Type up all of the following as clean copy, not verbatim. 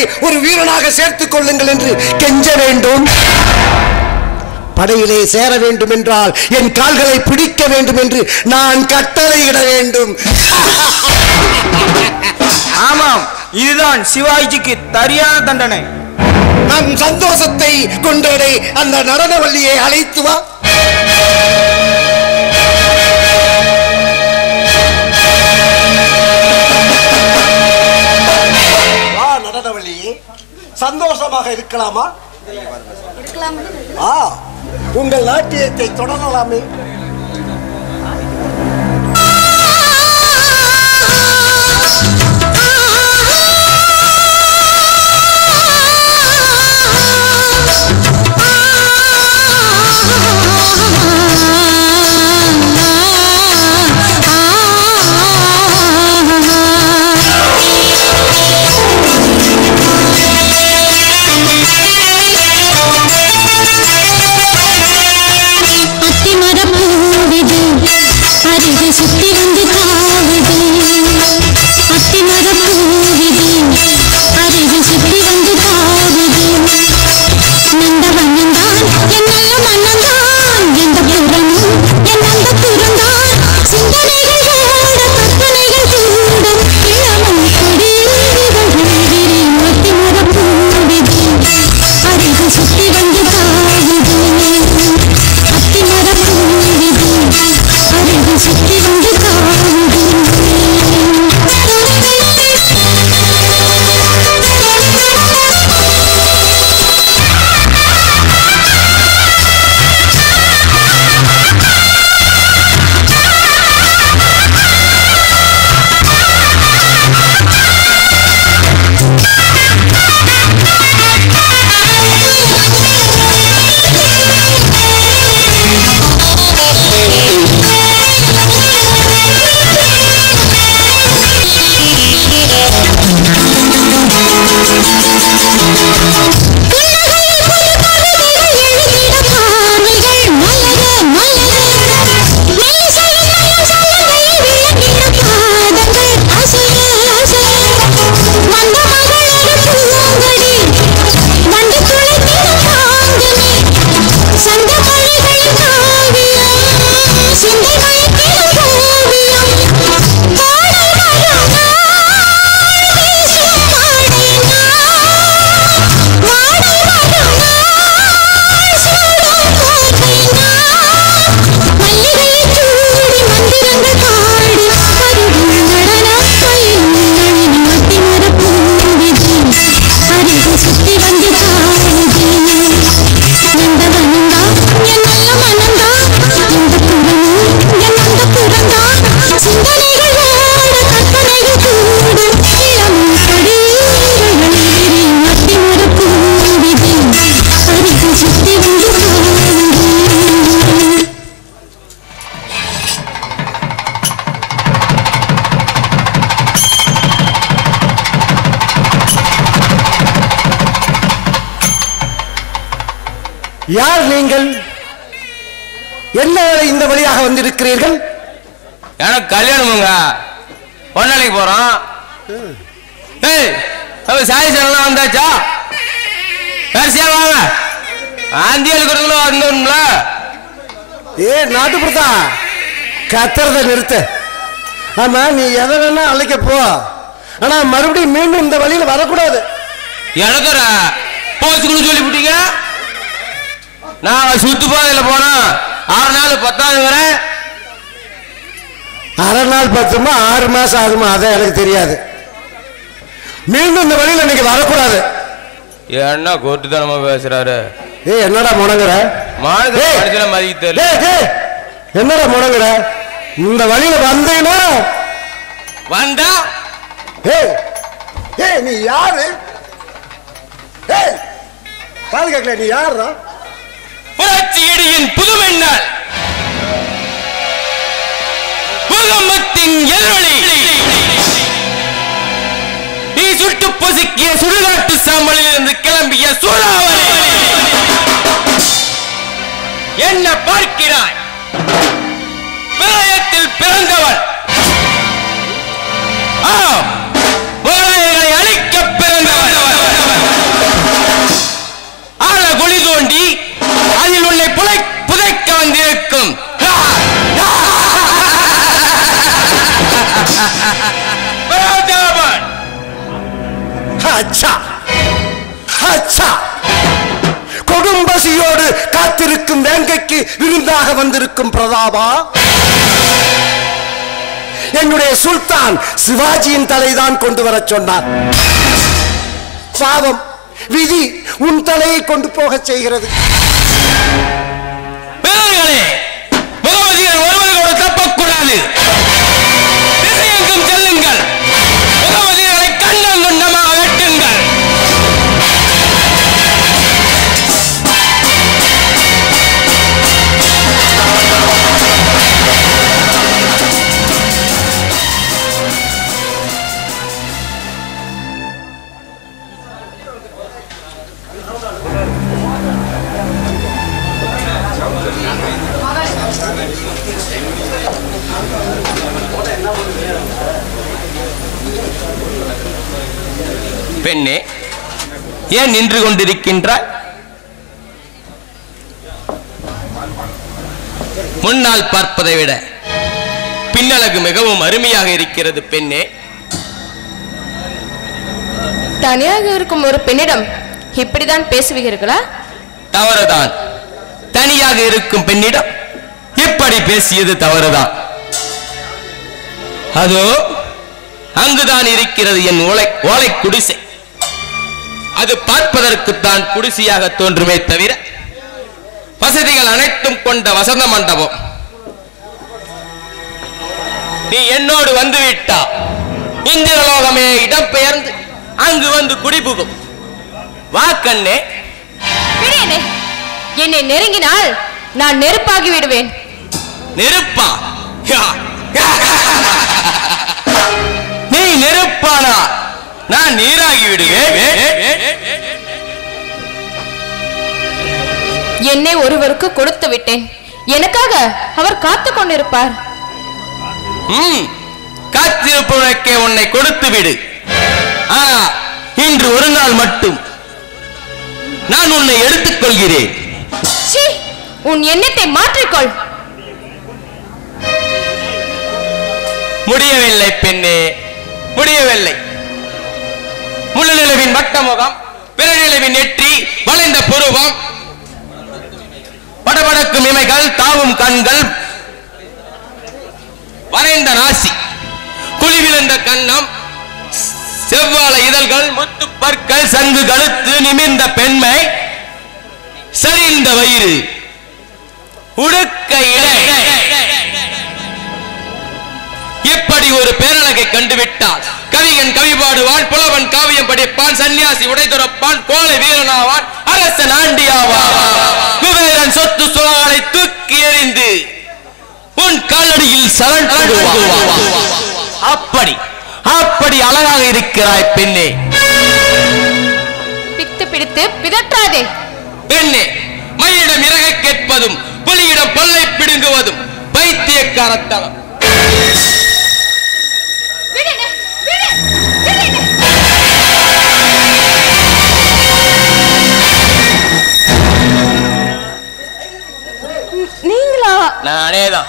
என்னை ஒரு வீரனாக சேர்த்துக் கொள்ளுங்கள் என்று கெஞ்ச வேண்டும். படையிலே சேர வேண்டும் என்றால் என் கால்களை பிடிக்க வேண்டும் என்று நான் கட்டளையிட வேண்டும். ஆமாம், இதுதான் சிவாஜிக்கு சரியான தண்டனை. நம் சந்தோஷத்தை கொண்டாடி அந்த நடனவள்ளியை அழைத்து வா. நடனவள்ளியே, சந்தோஷமாக இருக்கலாமா? உங்கள் நாட்டியத்தை தொடரலாமே. யார் நீங்கள்? என்ன இந்த வழியாக வந்திருக்கிறீர்கள்? எனக்கு கல்யாணமுங்க, பொண்ணாளைக்கு போறோம். சாரி சார் வந்தாச்சா? வரிசையா வாங்க. ஆந்தியலுக்கு வந்தோம்ல. நாட்டுப்புறத்தா கத்துறத நிறுத்த. ஆமா, நீ எதை வேணா அழைக்க போ, ஆனா மறுபடியும் மீண்டும் இந்த வழியில வரக்கூடாது. எனக்கு போச்சுன்னு சொல்லிவிட்டீங்க. நான் சுத்து பாதையில் போனா 6 நாள் 10 அரை நாள் 10 6 மாசம் ஆகுமா? அதான் எனக்கு தெரியாது. மீண்டும் இந்த வழியில் இன்னைக்கு வரக்கூடாது. என்ன கோட்டுத்தனமா பேசுறாரு? என்னடா முடங்குற? என்னடா முடங்குற? இந்த வழியில வந்தீங்கன்னா வந்தா நீ யாரு? காது கேட்கல, நீ யாருடா? புரட்சியடியின் புதுமென்னால் பூகம்பத்தின் எதிரொலி, நீ சுட்டு பொசுக்கிய சுடுகாட்டு சாம்பலில் இருந்து கிளம்பிய சூறாவளி. என்ன பார்க்கிறாய்? பிரளயத்தில் பிறந்தவன், முகலாயர்களை அழிக்க பிறந்தவன். அச்சா அச்சா, கொடும்பசியோடு காத்திருக்கும் வேங்கைக்கு விருந்தாக வந்திருக்கும் பிரதாபா, என்னுடைய சுல்தான் சிவாஜியின் தலைதான் கொண்டு வர சொன்னார். பாவம், விதி உன் தலையை கொண்டு போக செய்கிறது. ஒருவர்களோடு தப்பக்கூடாது. திசையெங்கும் செல்லுங்கள். முகமதியர்களை கண்டம் துண்டமாக வெட்டுங்கள். பெண்ணே, ஏன் நின்று கொண்டிருக்கின்றாய்? முன்னால் பார்ப்பதை விட பின்னழகு மிகவும் அருமையாக இருக்கிறது பெண்ணே. தனியாக இருக்கும் ஒரு பெண்ணிடம் இப்படிதான் பேசுவீர்களா? தவறுதான். தனியாக இருக்கும் பெண்ணிடம் இப்படி பேசியது தவறுதான். அதோ அங்குதான் இருக்கிறது என் ஓலை குடிசை. அது பார்ப்பதற்குத்தான் குடிசையாக தோன்றுமே தவிர வசதிகள் அனைத்தும் கொண்ட வசந்த மண்டபம். நீ என்னோடு வந்துவிட்டா இந்திரலோகமே இடம்பெயர்ந்து அங்கு வந்து குடிபுகும். வா கண்ணே. என்னை நெருங்கினால் நான் நெருப்பாகி விடுவேன். நெருப்பா? நீ நெருப்பானா நான் நீராகி விடுவேன். என்னை ஒருவருக்கு கொடுத்து விட்டேன். எனக்காக அவர் காத்துக் கொண்டிருப்பார். காத்திருப்பவனுக்கே உன்னை கொடுத்து விடு. ஆனா இன்று ஒரு நாள் மட்டும் நான் உன்னை எடுத்துக் கொள்கிறேன். உன் எண்ணத்தை மாற்றிக்கொள். முடியவில்லை பெண்ணே, முடியவில்லை. முழு நிலவின் வட்ட முகம், பிற நிலவின் நெற்றி, வளைந்த புருவம், படபடக்கும் இமைகள், தாவும் கண்கள், வரைந்த நாசி, குழிவிழுந்த கன்னம், செவ்வாழ இதழ்கள், முத்து பற்கள், சங்கு கழுத்து, நிமிர்ந்த பெண்மை, சரிந்த வயிறு, உடுக்க இடை. இப்படி ஒரு பேரழகை கண்டுவிட்டால் கவிஞன் கவி பாடுவான், புலவன் காவியம் படிப்பான், சன்னியாசி உடை துறப்பான், கோலை வீரனாவான், அரசன் ஆண்டியாவான். குபேரன் சொத்து சுழலை தூக்கி எறிந்து உன் காலடியில் சரண். அப்படி அப்படி அழகாக இருக்கிறாய் பெண்ணே. பித்து பிடித்து பிதற்றாதே பெண்ணே. மயிலிடம் இறகை கேட்பதும் புலியிடம் பல்லை பிடுங்குவதும் பைத்தியக்காரத்தனம். நீங்களா? நானேதான்.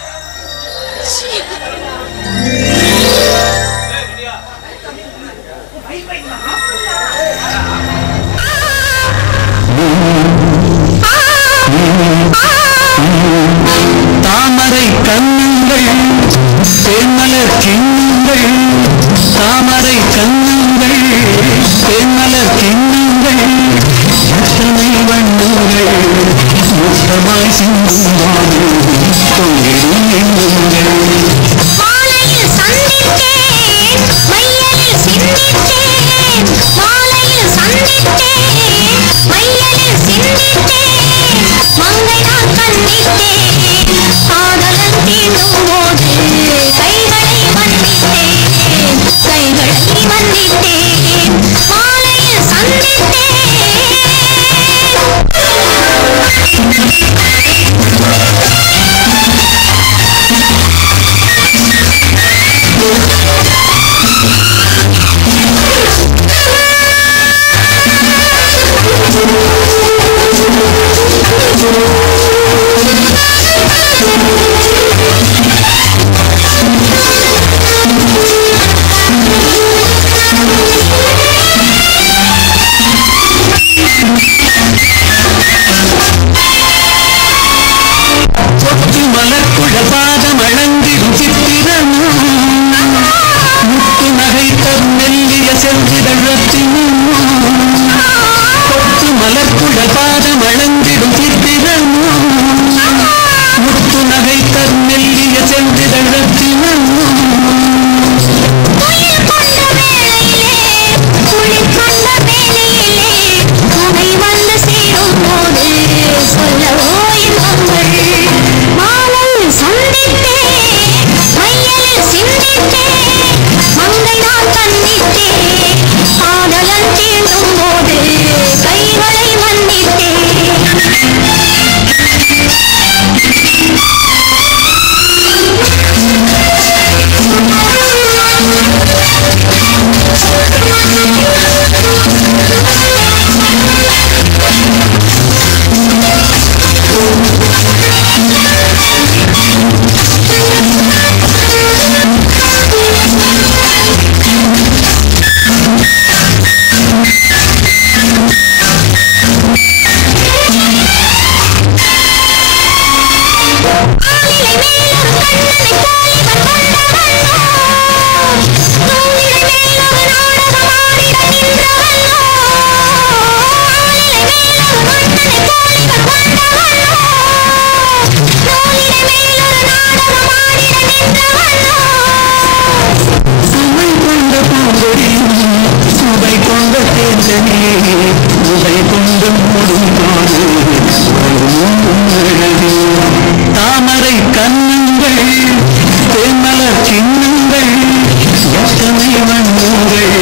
தாமரை கண்ணுங்கள், தேன்மலர் கிண்ணுங்கள், தாமரை கண்ணுங்கள், தேன்மலர் கிண்ணுங்கள், எத்தனை வண்ணுங்கள் முத்தமாய் சிந்துங்கள் தொங்கிடும் எண்ணுங்கள். மாலையில் சந்தித்தேன், மையலில் சிந்தித்தேன், மாலையில் சந்தித்தேன், மையலில் சிந்தித்தேன், மங்கை நான் கண்டித்தேன், காதலன் தீண்டும் போது கைகளை மன்னித்தேன், கைகளை மன்னித்தேன், மாலையில் சந்தித்தேன். உடை கொண்டு மூடும்போது தாமரை கண்ணங்கள் தேமலர் சின்னங்கள் எத்தனை வண்ணங்கள்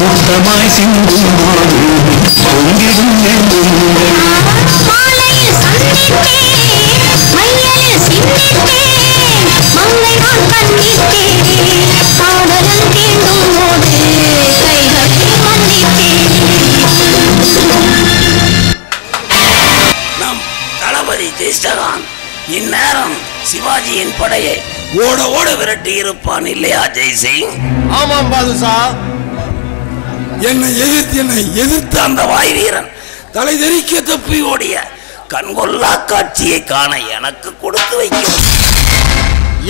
மொத்தமாய் சிந்தும் போது பொங்கிடும் எண்ணுங்கள் மாலையில் சந்தித்தேன் மையலில் சிந்தித்தேன் மங்கை நான் கண்டித்தேன் காதலன் தீண்டும் போது கைகளில் வந்தித்தேன். நம் தளபதி ஜெயஸ்டகான் இந்நேரம் சிவாஜியின் படையை ஓட ஓட விரட்டி இருப்பான் இல்லையா ஜெய்சிங்? ஆமாம் பாதுஷா. என்னை எதிர்த்து அந்த வாய் வீரன் தலை தெறிக்க தப்பி ஓடிய கண்கொள்ளா காட்சியை காண எனக்கு கொடுத்து வைக்கும்.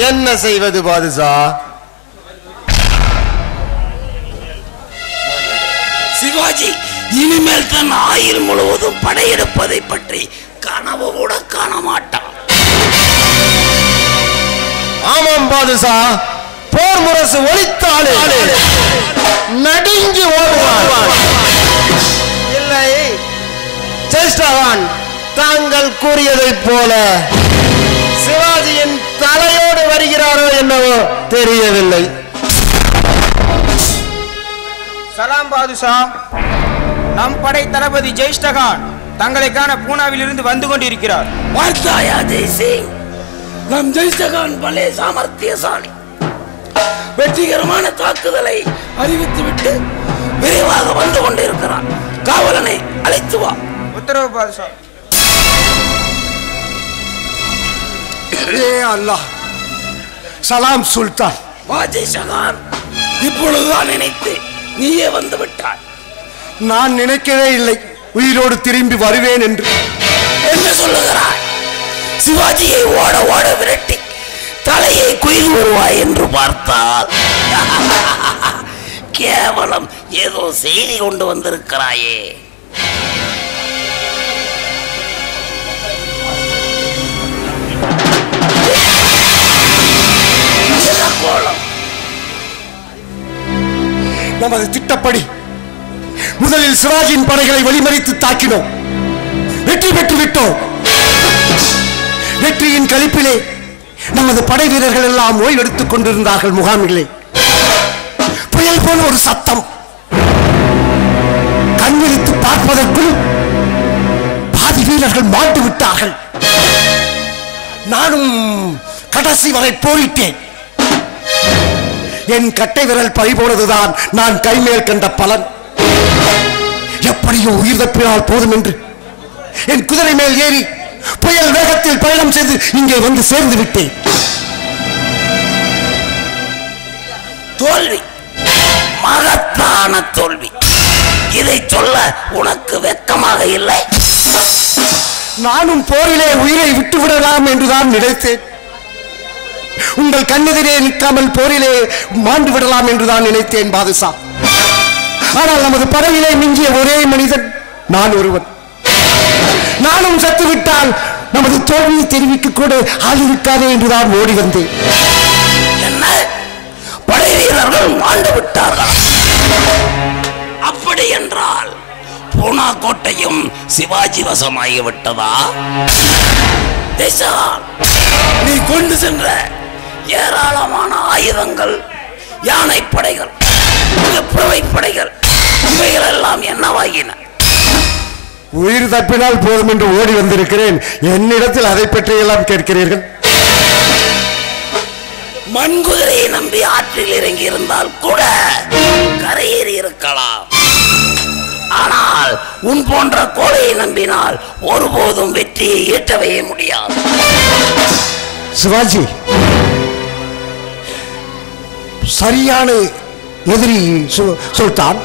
என்ன செய்வது பாதுஷா? சிவாஜி இனிமேல் தன் ஆயுள் முழுவதும் படையெடுப்பதை பற்றி கனவு கூட காண மாட்டான். ஆமாம் பாதுஷா. போர் முரசு ஒலித்தாலே நடுங்கி ஓடுவான். இல்லை, ஜெயஸ்டகான் தாங்கள் கூறியதைப் போல சிவாஜியின் தலையோடு வருகிறாரோ என்னவோ தெரியவில்லை. சலாம் பாதுஷா. நம் படை தளபதி ஜெயஸ்டகான் தங்களை காண பூனாவில் இருந்து வந்து கொண்டிருக்கிறார். பார்த்தாயா ஜெய்சிங்? நம் ஜெயஸ்டகான் பலே சாமர்த்தியசாலி. வெற்றிகரமான தாக்குதலை அறிவித்துவிட்டு விரைவாக வந்து கொண்டிருக்கிறான். காவலனை அழைத்து வா. உத்தரவு பாதுஷா. அல்லாஹ். சலாம் சுல்தான். வா ஜெயஸ்டகான், இப்பொழுதுதான் நினைத்து நீயே வந்து விட்டாய். நான் நினைக்கவே இல்லை உயிரோடு திரும்பி வருவேன் என்று. என்ன சொல்லுகிறாய்? சிவாஜியை ஓட ஓட விரட்டி தலையை குயில் வருவாய் என்று பார்த்தால் கேவலம் ஏதோ செய்தி கொண்டு வந்திருக்கிறாயே. கோலம். நமது திட்டப்படி முதலில் சிவாஜியின் படைகளை வழிமறித்து தாக்கினோம். வெற்றி பெற்று விட்டோம். வெற்றியின் களிப்பிலே நமது படை வீரர்கள் எல்லாம் ஓய்வெடுத்துக் கொண்டிருந்தார்கள் முகாமிலே. புயல் போல ஒரு சத்தம். கண்விழித்து பார்ப்பதற்குள் பாதி வீரர்கள் மாண்டு விட்டார்கள். நானும் கடைசி வரை போரிட்டேன். என் கட்டை விரல் பறிபோனதுதான் நான் கைமேல் கண்ட பலன். எப்படியோ உயிர் தப்பினால் போதும் என்று என் குதிரை மேல் ஏறி புயல் வேகத்தில் பயணம் செய்து இங்கே வந்து சேர்ந்து விட்டேன். தோல்வி, மகத்தான தோல்வி. இதை சொல்ல உனக்கு வெட்கமாக இல்லை? நானும் போரிலே உயிரை விட்டுவிடலாம் என்றுதான் நினைத்தேன். உங்கள் கண்ணெதிரே நிற்காமல் போரிலே மாண்டு விடலாம் என்றுதான் நினைத்தேன் பாதுஷா. ஆனால் நமது படையிலே மிஞ்சிய ஒரே மனிதன் நான் ஒருவன். நானும் செத்துவிட்டால் நமது தோல்வியை தெரிவிக்க கூட ஆள் இருக்காதே என்றுதான் ஓடி வந்தேன். என்ன, படை வீரர்கள் மாண்டு விட்டார்கள்? அப்படி என்றால் பூனா கோட்டையும் சிவாஜி வசமாகி விட்டதா? நீ கொண்டு சென்ற ஏராளமான ஆயுதங்கள், யானை படைகள், புறவை படைகள், இவைகள் எல்லாம் என்னவாகின? உயிர் தப்பினால் போதும் என்று ஓடி வந்திருக்கிறேன். என்னிடத்தில் அதை பற்றி எல்லாம் கேட்கிறீர்கள்? மண்குதிரையை நம்பி ஆற்றில் இறங்கி இருந்தால் கூட கரையேறி இருக்கலாம். ஆனால் உன் போன்ற கோழையை நம்பினால் ஒருபோதும் வெற்றியை ஈட்டவே முடியாது. சிவாஜி சரியான எதிரி சுல்தான்.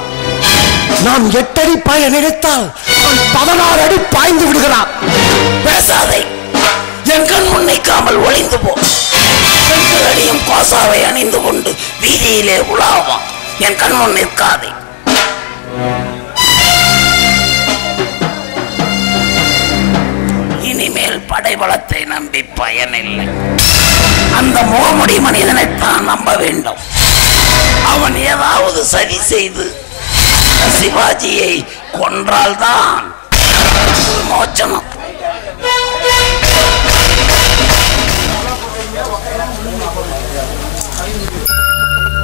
நாம் 8 அடி பாய நினைத்தால் 16 அடி பாய்ந்து விடுகிறான். பேசாதே, என் கண் முன்னிக்காமல் ஒளிந்து போ. அடியும் கோசாவை அணிந்து கொண்டு வீதியிலே உலாவான். என் கண் முன் நிற்காதே. இனிமேல் படைபலத்தை நம்பி பயனில்லை. அந்த முகமுடி மனிதனைத்தான் நம்ப வேண்டும். அவன் ஏதாவது சரி செய்து சிவாஜியை கொன்றால்தான் மோட்சம்.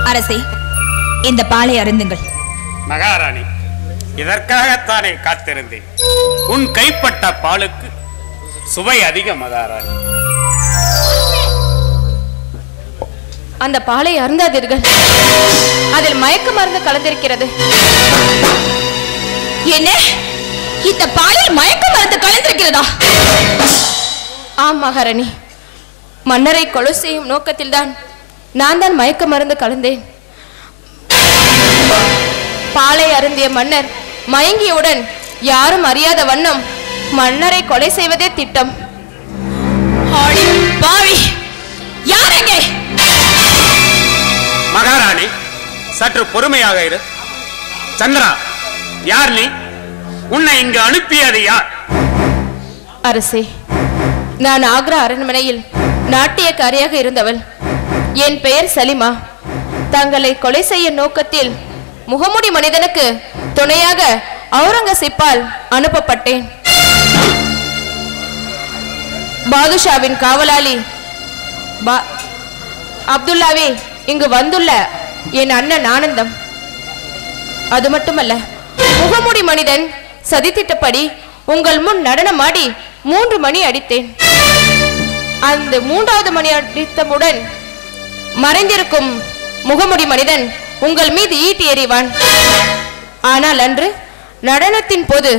அரசே, இந்த பாலை அருந்துங்கள். மகாராணி, இதற்காகத்தானே காத்திருந்தேன். உன் கைப்பட்ட பாலுக்கு சுவை அதிகம் மகாராணி. அந்த பாலை அருந்தாதீர்கள், அதில் மயக்க மருந்து கலந்திருக்கிறது. என்ன, இந்த பாலில் மயக்க மருந்து கலந்திருக்கிறதா? ஆம் மகாராணி, மன்னரை கொலை செய்யும் நோக்கத்தில்தான் நான் தான் மயக்க மருந்து கலந்தேன். பாலை அருந்திய மன்னர் மயங்கியவுடன் யாரும் அறியாத வண்ணம் மன்னரை கொலை செய்வதே திட்டம். மகாராணி, சற்று பொறுமையாக இரு. சந்திரா, யார் நீ? உன்னை இங்கு அனுப்பியது யார்? அரசே, நான் ஆக்ரா அரண்மனையில் நாட்டியக்காரியாக இருந்தவள். என் பெயர் சலிமா. தங்களை கொலை செய்ய நோக்கத்தில் முகமுடி மனிதனுக்கு துணையாக அவுரங்கசீப்பால் அனுப்பப்பட்டேன். பாதுஷாவின் காவலாளி அப்துல்லாவே இங்கு வந்துள்ள என் அண்ணன் ஆனந்தம். அது மட்டுமல்ல, முகமுடி மனிதன் சதித்திட்டபடி உங்கள் முன் நடனமாடி 3 மணி அடித்தேன். அந்த 3வது மணி அடித்தவுடன் மறைந்திருக்கும் முகமுடி மனிதன் உங்கள் மீது ஈட்டி எறிவான். ஆனால் அன்று நடனத்தின் போது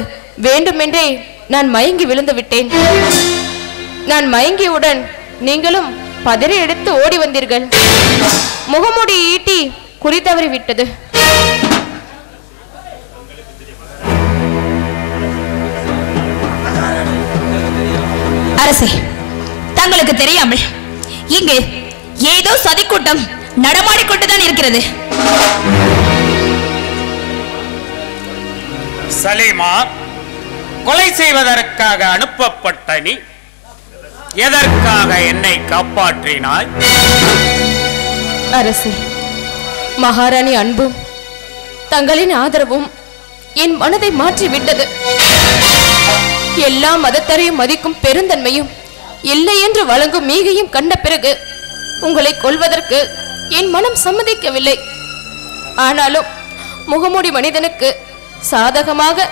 வேண்டுமென்றே நான் மயங்கி விழுந்து விட்டேன். நான் மயங்கியவுடன் நீங்களும் பதறி எடுத்து ஓடி வந்தீர்கள். முகமுடி ஈட்டி குறித்தவறி விட்டது. அரசே, தங்களுக்கு தெரியாமல் இங்கு ஏதோ சதிக்கூட்டம் நடமாடிக்கொண்டுதான் இருக்கிறது. சலீமா, கொலை செய்வதற்காக அனுப்பப்பட்ட நீ எதற்காக என்னை காப்பாற்றினாய்? அரசே, மகாராணி அன்பும் தங்களின் ஆதரவும் என் மனதை மாற்றிவிட்டது. எல்லா மதத்தரையும் மதிக்கும் பெருந்தன்மையும் இல்லை என்று வழங்கும் மீகையும் கண்ட பிறகு உங்களை கொல்வதற்கு என் மனம் சம்மதிக்கவில்லை. ஆனாலும் முகமுடி மனிதனுக்கு சாதகமாக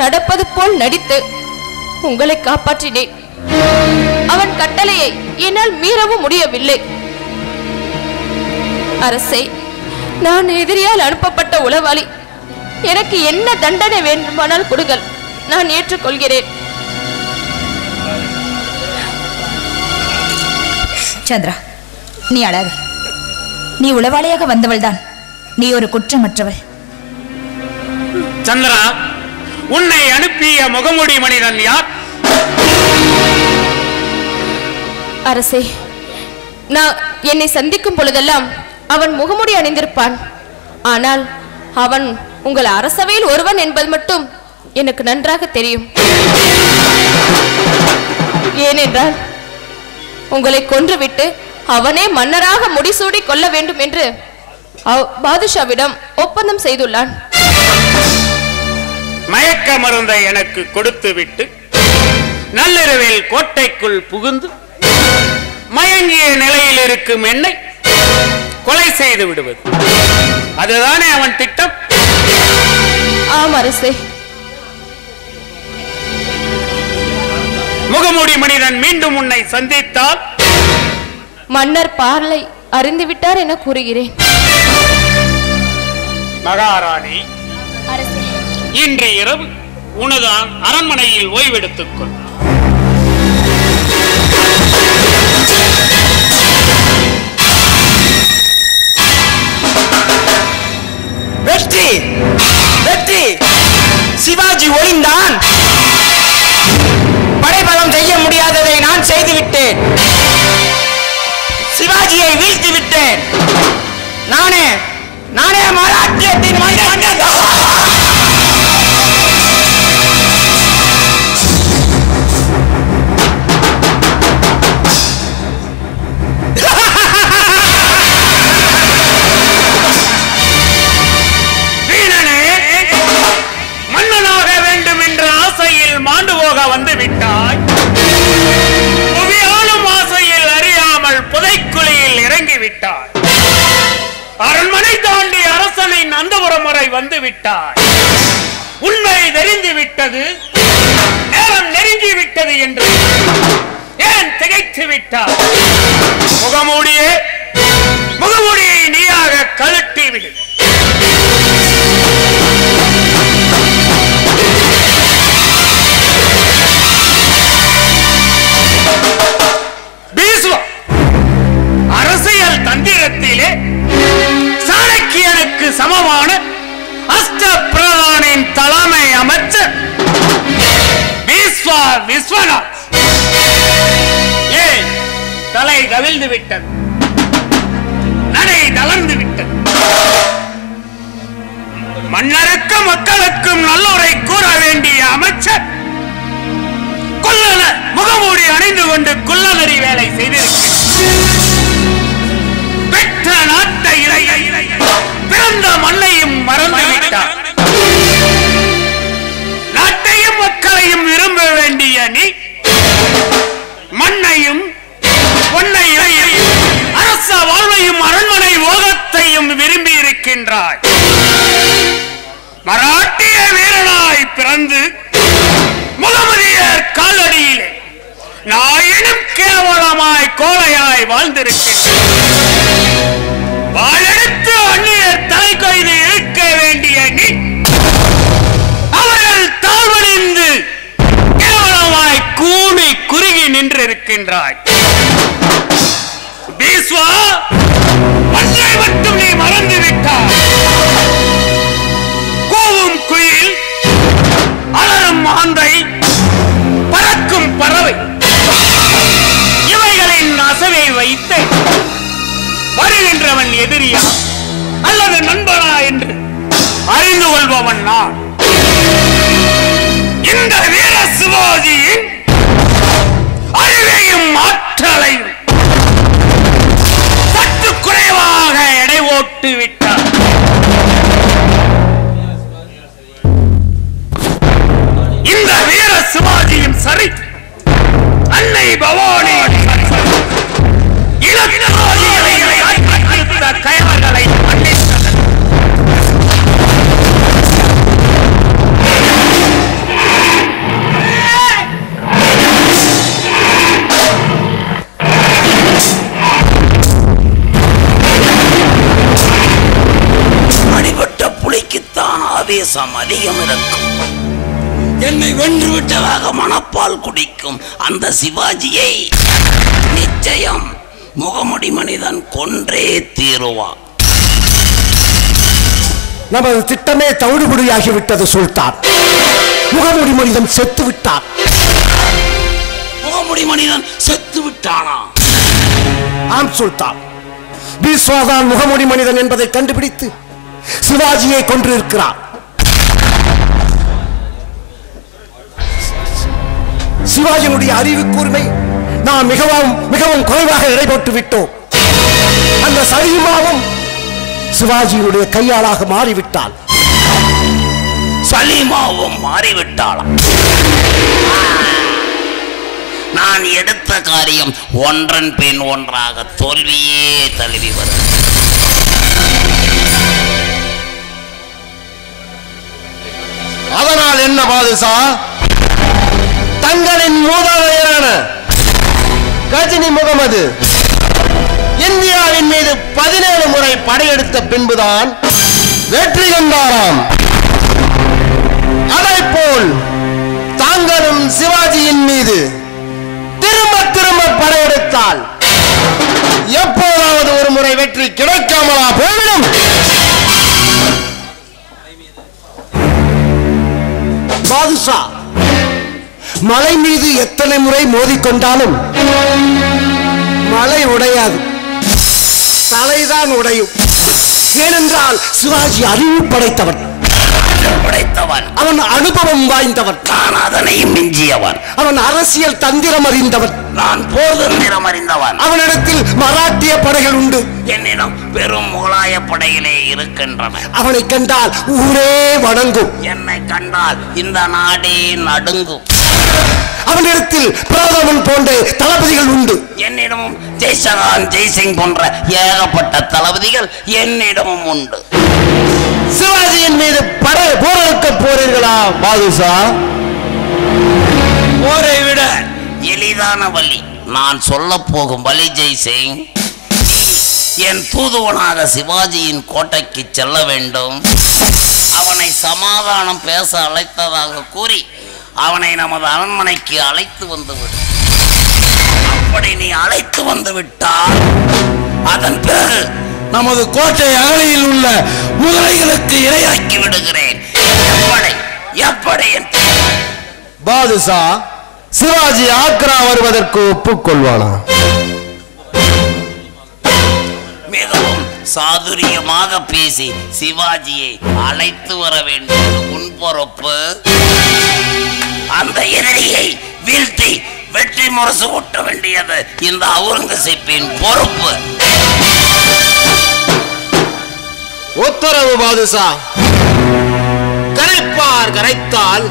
நடப்பது போல் நடித்து உங்களை காப்பாற்றினேன். அவன் கட்டளையை என்னால் மீறவும் முடியவில்லை. அரசே, நான் எதிரியால் அனுப்பப்பட்ட உளவாளி. எனக்கு என்ன தண்டனை வேண்டுமானால் கொடுங்கள், நான் ஏற்றுக்கொள்கிறேன். சந்திரா, நீ அழாத. நீ உளவாளியாக வந்தவள்தான். நீ ஒரு குற்றமற்றவள். சந்திரா, உன்னை அனுப்பிய முகமுடி மனிதன் யார்? அரசே, நான் என்னை சந்திக்கும் பொழுதெல்லாம் அவன் முகமுடி அணிந்திருப்பான். ஆனால் அவன் உங்கள் அரசவையில் ஒருவன் என்பது மட்டும் எனக்கு நன்றாக தெரியும். ஏனென்றால் உங்களை கொன்றுவிட்டு அவனே மன்னராக முடிசூடி கொள்ள வேண்டும் என்று பாதுஷாவிடம் ஒப்பந்தம் செய்துள்ளான். மயக்க மருந்தை எனக்கு கொடுத்து விட்டு நள்ளிரவில் கோட்டைக்குள் புகுந்து மயங்கிய நிலையில் இருக்கும் என்னை கொலை செய்து விடுவது, அதுதானே அவன் திட்டம்? ஆம் அரசே. முகமுடி மனிதன் மீண்டும் உன்னை சந்தித்தால் மன்னர் பார்லை அறிந்துவிட்டார் என கூறுகிறேன். மகாராணி, இன்று இரவு உனது அரண்மனையில் ஓய்வெடுத்துக் கொள். வெற்றி, வெற்றி! சிவாஜி ஒளிந்தான். படைபலம் செய்ய முடியாததை நான் செய்துவிட்டேன். சிவாஜியை வீழ்த்தி விட்டேன். நானே மராட்டியத்தின் மன்னன். வீணனே, வந்து விட்டாய். புவியாளும் ஆசையில் அறியாமல் புதைக்குழியில் இறங்கி விட்டாய். அரண்மனை தாண்டி அரசனின் அந்தபுரம் வரை வந்து விட்டாய். உண்மை தெரிந்து விட்டது, நேரம் நெருங்கி விட்டது என்று ஏன் திகைத்து விட்டாய்? முகமூடியை நீயாக கழட்டி விடு. அரசியல் தந்திரத்திலே சாணக்கியனுக்கு சமமான அஷ்டபிரதானின் தலைமை அமைச்சர் விஸ்வநாத் ஏன் தலை கவிழ்ந்து விட்டது, நடை தளர்ந்து விட்டது. மன்னருக்கும் மக்களுக்கும் நல்லுரை கூற வேண்டிய அமைச்சர் முகமூடி அணிந்து கொண்டு குள்ளநரி வேலை செய்திருக்கிறார். பெற்ற நாட்டை பிறந்த மண்ணையும் மறந்து விட்டார். நாட்டையும் மக்களையும் விரும்ப வேண்டிய நீ மண்ணையும் பொன்னையும் அரச வாழ்வையும் அரண்மனை ஓகத்தையும் விரும்பி இருக்கின்றாய். மராட்டிய வீரனாய் பிறந்து முகமதியர் காலடியிலே நாயினும் கேவலமாய் கோலையாய் வாழ்ந்திருக்கின்றார். வாழெடுத்து அந்நியர் தலை கொய்து இருக்க வேண்டிய நீ அவர்கள் தாழ்வணிந்து கேவலமாய் கூடி குறுகி நின்றிருக்கின்றாய். பீஸ்வா, ஒன்றை மட்டும் நீ மறந்து விட்டாய். கூவும் குயில், அலரும் ஆந்தை, பறக்கும் பறவை இவைகளின் அசைவை வைத்து வருகின்றவன் எதிரியா அல்லது நண்பனா என்று அறிந்து கொள்பவன் நான். இந்த வீர சிவாஜியின் அறிவையும் ஆற்றலையும் சற்று குறைவாக எடை ஓட்டு விட்டார். இந்த வீர சிவாஜியின் சரி அன்னை பவானி கயவர்களை மன்னித்தனர். அடிபட்ட புலிக்குத்தான் ஆவேசம் அதிகம் இருக்கும். என்னை வென்று விட்டதாக மனப்பால் குடிக்கும் அந்த சிவாஜியை நிச்சயம் முகமுடி மனிதன் கொன்றே தீருவான். நமது திட்டமே தவிடுபடியாகிவிட்டது சுல்தான். முகமுடி மனிதன் செத்து விட்டான். முகமுடி மனிதன் செத்து விட்டானா? ஆம் சுல்தான். பீஸ்வாதான் முகமுடி மனிதன் என்பதை கண்டுபிடித்து சிவாஜியை கொன்றிருக்கிறார். சிவாஜியினுடைய அறிவு கூர்மை நாம் மிகவும் குறைவாக எடை போட்டு விட்டோம். அந்த சலீமாவும் சிவாஜியினுடைய கையாளாக மாறிவிட்டாள். சலீமாவும் மாறிவிட்டாளாம். நான் எடுத்த காரியம் ஒன்றன் பின் ஒன்றாக தோல்வியே தழுவி வரும். அதனால் என்ன பாதுஷா, தங்களின் மூதாதையரான கஜினி முகமது இந்தியாவின் மீது 17 முறை படையெடுத்த பின்புதான் வெற்றி கண்டாராம். அதைப்போல் தாங்களும் சிவாஜியின் மீது திரும்ப திரும்ப படையெடுத்தால் எப்போதாவது ஒரு முறை வெற்றி கிடைக்காமலா போய்விடும்? பாதுஷா, மலை மீது எத்தனை முறை மோதிக்கொண்டாலும் மலை உடையாது, தலைதான் உடையும். ஏனென்றால் சிவாஜி அறிவு படைத்தவன், அவன் அனுபவம் வாய்ந்தவன், நான் அதனையும் மிஞ்சியவன். அவன் அரசியல் தந்திரம் அறிந்தவன், நான் போர் தந்திரம் அறிந்தவன். அவனிடத்தில் மராட்டிய படைகள் உண்டு, என்னிடம் பெரும் முகலாய படைகளே இருக்கின்றன. அவனை கண்டால் ஊரே வணங்கும், என்னை கண்டால் இந்த நாடே நடுங்கும். அவனிடத்தில் பிரதமன் போன்ற தளபதிகள் உண்டு. என்னிடமும் ஜெய்சகான் ஜெய்சிங் போன்ற ஏகப்பட்ட தளபதிகள் என்னிடமும் உண்டு. சிவாஜியின் மீது போராட போறீர்களா பாதுஷா? போரை விட எளிதான வழி நான் சொல்ல போகும் வழி. ஜெய்சிங், என் தூதுவனாக சிவாஜியின் கோட்டைக்கு செல்ல வேண்டும். அவனை சமாதானம் பேச அழைத்ததாக கூறி அவனை நமது அரண்மனைக்கு அழைத்து வந்துவிடு. அப்படி நீ அழைத்து வந்து விட்டால் அதன் பிறகு நமது கோட்டை அகழியில் உள்ள முதலைகளுக்கு இரையாக்கி விடுகிறேன். எப்படி பாதுஷா, சிவாஜி ஆக்ரா வருவதற்கு ஒப்புக்கொள்வானா? மிகவும் சாதுரியமாக பேசி சிவாஜியை அழைத்து வர வேண்டியது உன் பொறுப்பு. அந்த எதிரியை வீழ்த்தி வெற்றி முரசு ஊட்ட வேண்டியது இந்த அவுரங்கசீப்பின் பொறுப்பு. உத்தரவு பாதுஷா. கரைப்பார் கரைத்தால்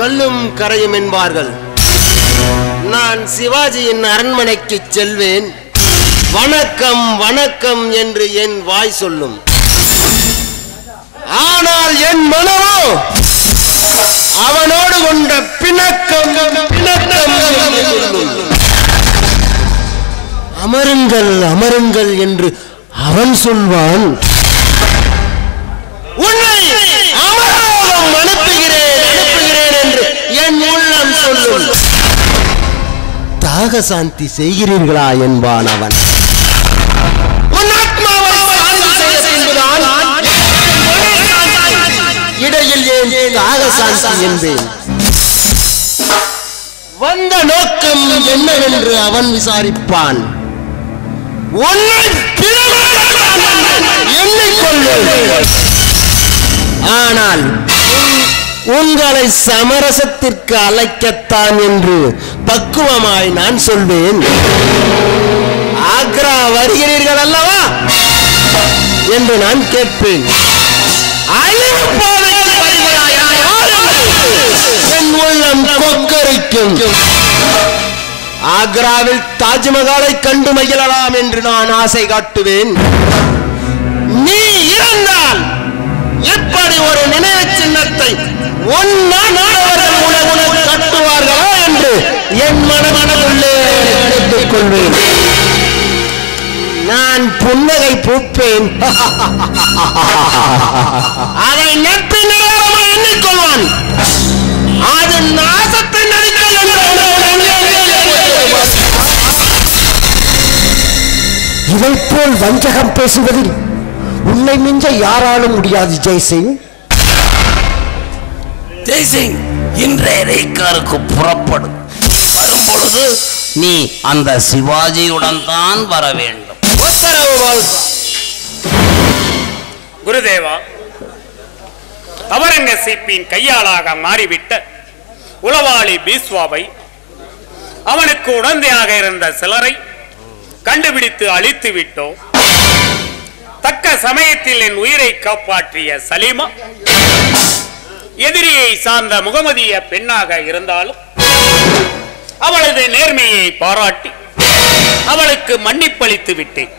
கல்லும் கரையும் என்பார்கள். நான் சிவாஜியின் அரண்மனைக்கு செல்வேன். வணக்கம் வணக்கம் என்று என் வாய் சொல்லும். ஆனால் என் மனமோ அவனோடு கொண்ட பிணக்கம் பிணக்கம் என்று சொல்லும். அமருங்கள் அமருங்கள் என்று அவன் சொல்வான். உன்னை அமராவம் அனுப்புகிறேன் அனுப்புகிறேன் என்று என் உள்ளம் சொல்லும். தாக சாந்தி செய்கிறீர்களா என்பான் அவன். இடையில் ஏன் தாக சாந்தி என்பேன்? வந்த நோக்கம் என்னவென்று அவன் விசாரிப்பான். ஆனால் உங்களை சமரசத்திற்கு அழைக்கத்தான் என்று பக்குவமாய் நான் சொல்வேன். ஆக்ரா வருகிறீர்கள் அல்லவா என்று நான் கேட்பேன். என் உள்ளம் கொக்கரிக்கும். ஆக்ராவில் தாஜ்மஹாலை கண்டு மகிழலாம் என்று நான் ஆசை காட்டுவேன். நீ இறந்தால் எப்படி ஒரு நினைவு சின்னத்தை கட்டுவார்களா என்று என் மனமனதுள்ளே நினைத்துக் கொள்வேன். நான் புன்னகை பூப்பேன். அதை நட்பின் எண்ணிக்கொள்வான். அது நாசத்தை நடிக்க. இதை போல் வஞ்சகம் பேசுவதில் உன்னை மிஞ்ச யாராலும் முடியாது. ஜெய்சிங், ஜெய்சிங், இன்றைய ரேக்காருக்கு புறப்படும். வரும்பொழுது நீ அந்த சிவாஜியுடன் தான் வர வேண்டும். குருதேவா, அவுரங்கசீப்பின் கையாளாக மாறிவிட்ட உளவாளி பீஸ்வாவை, அவனுக்கு உடந்தையாக இருந்த சிலரை கண்டுபிடித்து அழித்து விட்டோம். தக்க சமயத்தில் என் உயிரை காப்பாற்றிய சலீமா எதிரியை சார்ந்த முகமதிய பெண்ணாக இருந்தாலும் அவளது நேர்மையை பாராட்டி அவளுக்கு மன்னிப்பளித்து விட்டேன்.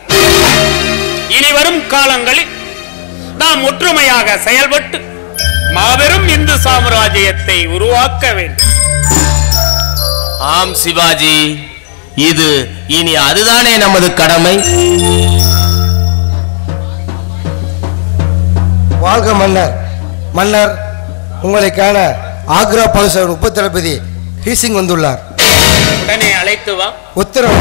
இனி வரும் காலங்களில் நாம் ஒற்றுமையாக செயல்பட்டு மாபெரும் இந்து சாம்ராஜ்யத்தை உருவாக்க வேண்டும். ஆம் சிவாஜி, இது இனி அதுதானே நமது கடமை. வாழ்க மன்னர். மன்னர், உங்களுக்கான ஆக்ரா பாதுஷா உப தளபதி ஹீசிங் வந்துள்ளார். உடனே அழைத்து வா. உத்தரவு.